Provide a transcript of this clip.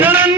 None